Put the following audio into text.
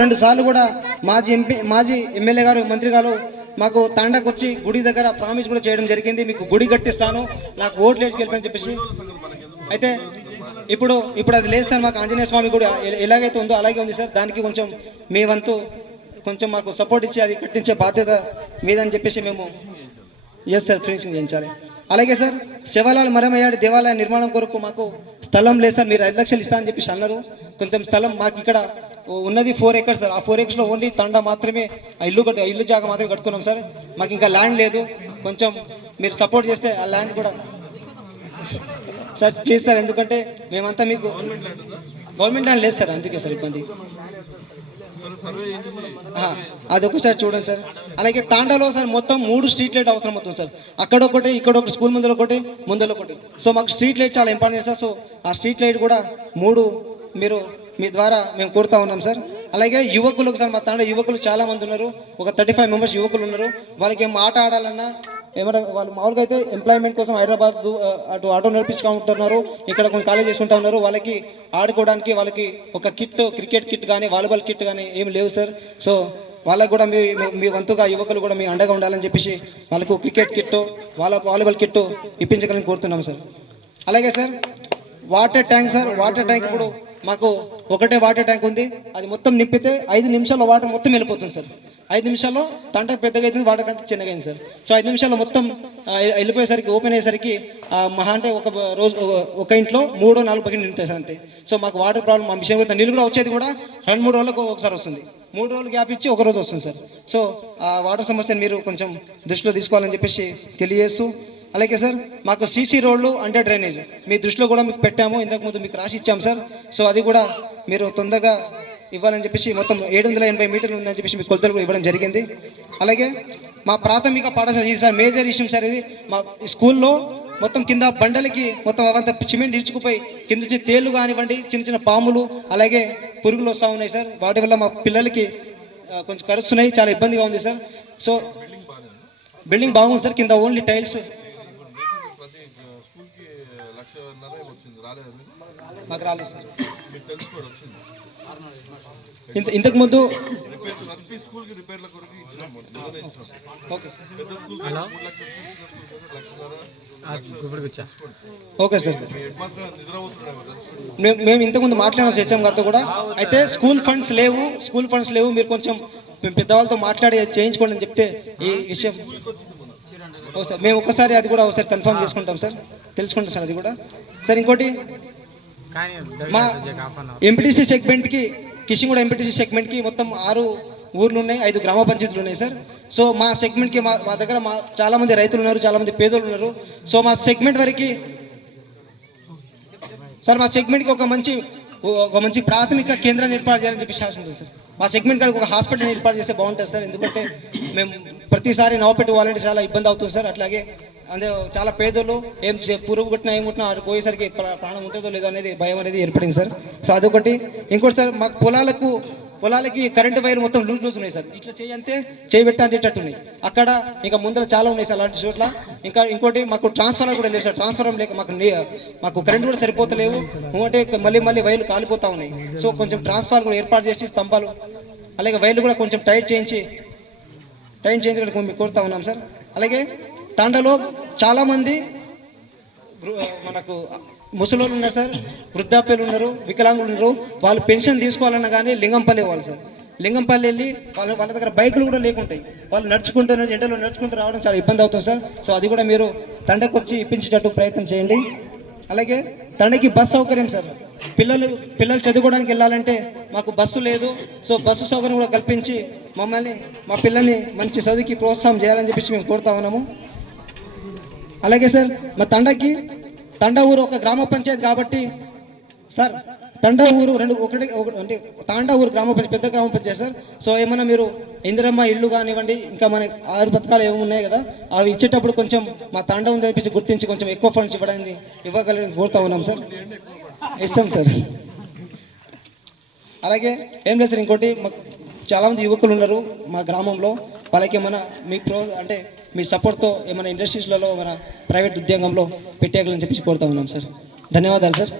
2 సార్లు కూడా మాజీ ఎమ్మెల్యే గారు మంత్రి గారు మాకు తాండాకు వచ్చి గుడి దగ్గర ప్రామిస్ కూడా చేయడం జరిగింది, మీకు గుడి కట్టిస్తాను, నాకు ఓట్లు వేసి గెలిపని చెప్పేసి. అయితే ఇప్పుడు అది లేదు సార్, మాకు ఆంజనేయ స్వామి గుడి ఎలాగైతే ఉందో అలాగే ఉంది సార్. దానికి కొంచెం మీ వంతు కొంచెం మాకు సపోర్ట్ ఇచ్చి అది కట్టించే బాధ్యత మీదని చెప్పేసి మేము సార్ ఫినిషింగ్ చేయించాలి. అలాగే సార్ శివాలయాలు మరమయ్యాడి దేవాలయ నిర్మాణం కొరకు మాకు స్థలం లేదు సార్, మీరు 5 లక్షలు ఇస్తా అని చెప్పేసి అన్నారు. కొంచెం స్థలం మాకు ఇక్కడ ఉన్నది 4 acres సార్, ఆ 4 acres లో ఓన్లీ తండా మాత్రమే ఇల్లు జాగా మాత్రమే కట్టుకున్నాం సార్, మాకు ఇంకా ల్యాండ్ లేదు. కొంచెం మీరు సపోర్ట్ చేస్తే ఆ ల్యాండ్ కూడా సార్ ప్లీజ్ సార్, ఎందుకంటే మేమంతా మీకు గవర్నమెంట్ ల్యాండ్ లేదు సార్, అందుకే సార్ ఇబ్బంది. అది ఒకసారి చూడండి సార్. అలాగే తాండాలో సార్ మొత్తం 3 స్ట్రీట్ లైట్ అవసరం అవుతుంది సార్, అక్కడొకటి ఇక్కడొకటి, స్కూల్ ముందర ఒకటి. సో మాకు స్ట్రీట్ లైట్ చాలా ఇంపార్టెంట్ సార్. సో ఆ స్ట్రీట్ లైట్ కూడా 3 మీరు మీ ద్వారా మేము కోరుతా ఉన్నాం సార్. అలాగే యువకులకు సార్, మా తాండా యువకులు చాలా మంది ఉన్నారు, ఒక 35 members యువకులు ఉన్నారు. వాళ్ళకి ఏం ఆట ఆడాలన్నా ఏమైనా వాళ్ళు మామూలుగా అయితే ఎంప్లాయ్మెంట్ కోసం హైదరాబాద్ అటు ఆటో నడిపించుకుంటున్నారు, ఇక్కడ కొన్ని కాలేజ్ చేసుకుంటా ఉన్నారు. వాళ్ళకి ఆడుకోవడానికి వాళ్ళకి ఒక కిట్, క్రికెట్ కిట్ కానీ వాలీబాల్ కిట్ కానీ ఏమి లేవు సార్. సో వాళ్ళకు కూడా మీ వంతుగా యువకులు కూడా మీ అండగా ఉండాలని చెప్పేసి వాళ్ళకు క్రికెట్ కిట్, వాలీబాల్ కిట్ ఇప్పించగలని కోరుతున్నాం సార్. అలాగే sir water tank sir, water tank ఇప్పుడు మాకు ఒకటే వాటర్ ట్యాంక్ ఉంది, అది మొత్తం నింపితే 5 నిమిషాల్లో వాటర్ మొత్తం వెళ్ళిపోతుంది సార్. 5 నిమిషాల్లో తంట పెద్దగా అవుతుంది, వాటర్ కంటే చిన్నగా అయింది సార్. సో 5 నిమిషాల్లో మొత్తం వెళ్ళిపోయేసరికి ఓపెన్ అయ్యేసరికి మహా అంటే ఒక ఇంట్లో 3-4 బకెట్లు నింపుతాయి సార్ అంతే. సో మాకు వాటర్ ప్రాబ్లం, మా విషయం నీళ్ళు కూడా వచ్చేది కూడా 2-3 రోజులకు ఒకసారి వస్తుంది, 3 రోజులు గ్యాప్ ఇచ్చి ఒక రోజు వస్తుంది సార్. సో ఆ వాటర్ సమస్యను మీరు కొంచెం దృష్టిలో తీసుకోవాలని చెప్పేసి తెలియజేస్తూ, అలాగే సార్ మాకు సీసీ రోడ్లు అంటే డ్రైనేజ్ మీ దృష్టిలో కూడా మీకు పెట్టాము, ఇంతకుముందు మీకు రాసి ఇచ్చాము సార్. సో అది కూడా మీరు తొందరగా ఇవ్వాలని చెప్పేసి, మొత్తం 780 మీటర్లు ఉందని చెప్పేసి మీకు కొలతలు కూడా ఇవ్వడం జరిగింది. అలాగే మా ప్రాథమిక పాఠశాల ఇది సార్ మేజర్ ఇష్యూ సార్, ఇది మా స్కూల్లో మొత్తం కింద బండలకి మొత్తం అవంతా సిమెంట్ ఇడ్చుకుపోయి కింద నుంచి తేళ్లు కానివ్వండి, చిన్న పాములు అలాగే పురుగులు వస్తూ ఉన్నాయి సార్. వాటి వల్ల మా పిల్లలకి కొంచెం కరుస్తున్నాయి, చాలా ఇబ్బందిగా ఉంది సార్. సో బిల్డింగ్ బాగుంది సార్, కింద ఓన్లీ టైల్స్. మాకు రాలేదు సార్, ఇంతకు ముందు ఓకే సార్, మేము ఇంతకుముందు మాట్లాడాం హెచ్ఎం గారితో కూడా. అయితే స్కూల్ ఫండ్స్ లేవు, మీరు కొంచెం పెద్దవాళ్ళతో మాట్లాడి చేయించుకోండి అని చెప్తే ఈ విషయం సార్ మేము ఒక్కసారి అది కూడా ఒకసారి కన్ఫర్మ్ చేసుకుంటాం సార్, తెలుసుకుంటాం సార్ అది కూడా సార్. ఇంకోటి మా ఎంపీటీసీ సెగ్మెంట్కి, కిషింగూడ ఎంపీటీసీ సెగ్మెంట్కి మొత్తం 6 ఊర్లు ఉన్నాయి, 5 గ్రామ పంచాయతీలు ఉన్నాయి సార్. సో మా సెగ్మెంట్కి మా దగ్గర చాలామంది రైతులు ఉన్నారు, చాలామంది పేదలు ఉన్నారు. సో మా సెగ్మెంట్ వరకు సార్, మా సెగ్మెంట్కి ఒక మంచి ప్రాథమిక కేంద్రాన్ని ఏర్పాటు చేయాలని చెప్పి శాసనం ఉంది సార్. మా సెగ్మెంట్ కాడికి ఒక హాస్పిటల్ ఏర్పాటు చేస్తే బాగుంటుంది సార్, ఎందుకంటే మేము ప్రతిసారి నవపెట్టి వాలంటీ చాలా ఇబ్బంది అవుతుంది సార్. అట్లాగే అంటే చాలా పేదలు ఏం పురుగు కొట్టినా ఏం కొట్టినా అది పోయేసరికి ప్రాణం ఉంటుందో లేదో అనేది భయం అనేది ఏర్పడింది సార్. సో అదొకటి. ఇంకోటి సార్ మాకు పొలాలకి కరెంటు వైర్ మొత్తం లూజ్ ఉన్నాయి సార్, ఇట్లా చేయబెట్టా అనేటట్టు ఉన్నాయి అక్కడ. ఇంకా ముందర చాలా ఉన్నాయి సార్ అలాంటి చోట్ల. ఇంకోటి మాకు ట్రాన్స్ఫార్మర్ కూడా లేదు సార్, ట్రాన్స్ఫార్మర్ లేక మాకు కరెంట్ కూడా సరిపోతలేవు, అంటే మళ్ళీ వైర్లు కాలిపోతా ఉన్నాయి. సో కొంచెం ట్రాన్స్ఫార్మర్ కూడా ఏర్పాటు చేసి స్తంభాలు అలాగే వైర్లు కూడా కొంచెం టైట్ చేయించి కోరుతా ఉన్నాం సార్. అలాగే తాండాలో చాలామంది మనకు ముసలోళ్ళు ఉన్నారు సార్, వృద్ధాప్యులు ఉన్నారు, వికలాంగులు ఉన్నారు. వాళ్ళు పెన్షన్ తీసుకోవాలన్నా కానీ లింగంపల్లి ఇవ్వాలి సార్. లింగంపల్లి వెళ్ళి వాళ్ళ దగ్గర బైకులు కూడా లేకుంటాయి, వాళ్ళు ఎండలో నడుచుకుంటూ రావడం చాలా ఇబ్బంది అవుతుంది సార్. సో అది కూడా మీరు తండకు వచ్చి ఇప్పించేటట్టు ప్రయత్నం చేయండి. అలాగే తండకి బస్ సౌకర్యం సార్, పిల్లలు చదువుకోవడానికి వెళ్ళాలంటే మాకు బస్సు లేదు. సో బస్సు సౌకర్యం కూడా కల్పించి మా పిల్లల్ని మంచి చదువుకి ప్రోత్సాహం చేయాలని చెప్పేసి మేము కోరుతా ఉన్నాము. అలాగే సార్ మా తండా ఊరు ఒక గ్రామ పంచాయతీ కాబట్టి సార్, తండా ఊరు అంటే తాండా ఊరు గ్రామ పంచాయతీ పెద్ద గ్రామ పంచాయతీ సార్. సో ఏమన్నా మీరు ఇందిరమ్మ ఇల్లు కానివ్వండి, ఇంకా మన 6 పథకాలు ఏమి ఉన్నాయి కదా, అవి ఇచ్చేటప్పుడు కొంచెం మా తాండా ఉంది చెప్పేసి గుర్తించి కొంచెం ఎక్కువ ఫండ్స్ ఇవ్వగలని కోరుతా ఉన్నాం సార్. ఇస్తాం సార్. అలాగే ఏం లేదు సార్, ఇంకోటి మాకు చాలామంది యువకులు ఉన్నారు మా గ్రామంలో, వాళ్ళకి ఏమైనా అంటే మీ సపోర్ట్తో ఏమైనా ఇండస్ట్రీస్లలో మన ప్రైవేట్ ఉద్యోగంలో పెట్టేయాలని చెప్పేసి కోరుతా ఉన్నాం సార్. ధన్యవాదాలు సార్.